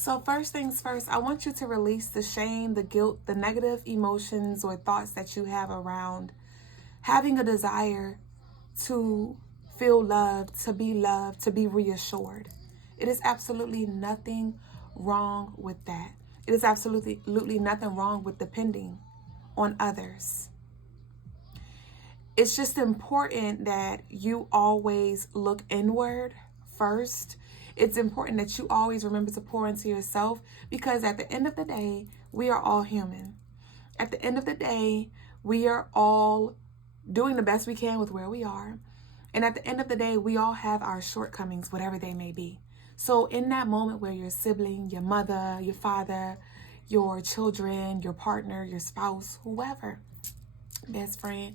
So first things first, I want you to release the shame, the guilt, the negative emotions or thoughts that you have around having a desire to feel loved, to be reassured. It is absolutely nothing wrong with that. It is absolutely nothing wrong with depending on others. It's just important that you always look inward first. It's important that you always remember to pour into yourself, because at the end of the day, we are all human. At the end of the day, we are all doing the best we can with where we are. And at the end of the day, we all have our shortcomings, whatever they may be. So in that moment where your sibling, your mother, your father, your children, your partner, your spouse, whoever, best friend,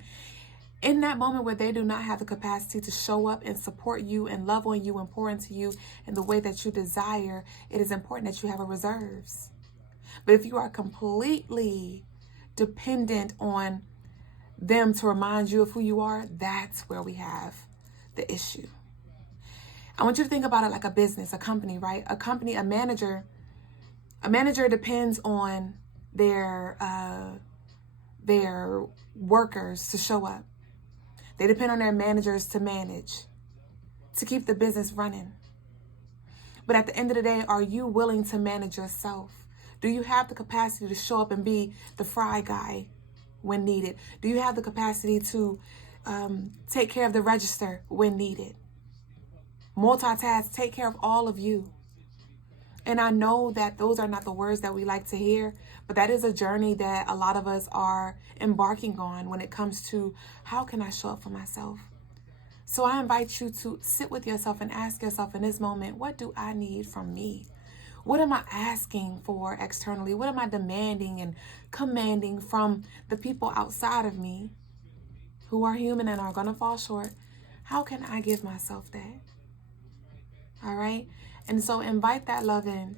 in that moment where they do not have the capacity to show up and support you and love on you and pour into you in the way that you desire, it is important that you have a reserves. But if you are completely dependent on them to remind you of who you are, that's where we have the issue. I want you to think about it like a business, a company, right? A company, a manager depends on their workers to show up. They depend on their managers to manage, to keep the business running. But at the end of the day, are you willing to manage yourself? Do you have the capacity to show up and be the fry guy when needed? Do you have the capacity to take care of the register when needed? Multitask, take care of all of you. And I know that those are not the words that we like to hear, but that is a journey that a lot of us are embarking on when it comes to how can I show up for myself? So I invite you to sit with yourself and ask yourself in this moment, what do I need from me? What am I asking for externally? What am I demanding and commanding from the people outside of me who are human and are going to fall short? How can I give myself that? All right? And so invite that love in.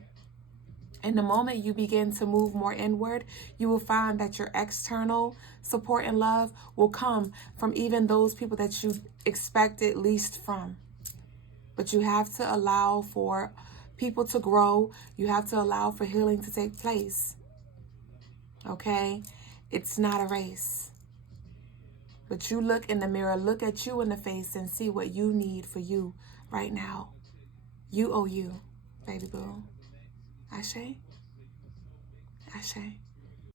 And the moment you begin to move more inward, you will find that your external support and love will come from even those people that you expected least from. But you have to allow for people to grow. You have to allow for healing to take place. Okay? It's not a race. But you look in the mirror, look at you in the face and see what you need for you right now. You owe you, baby boo. Ashe? Ashe.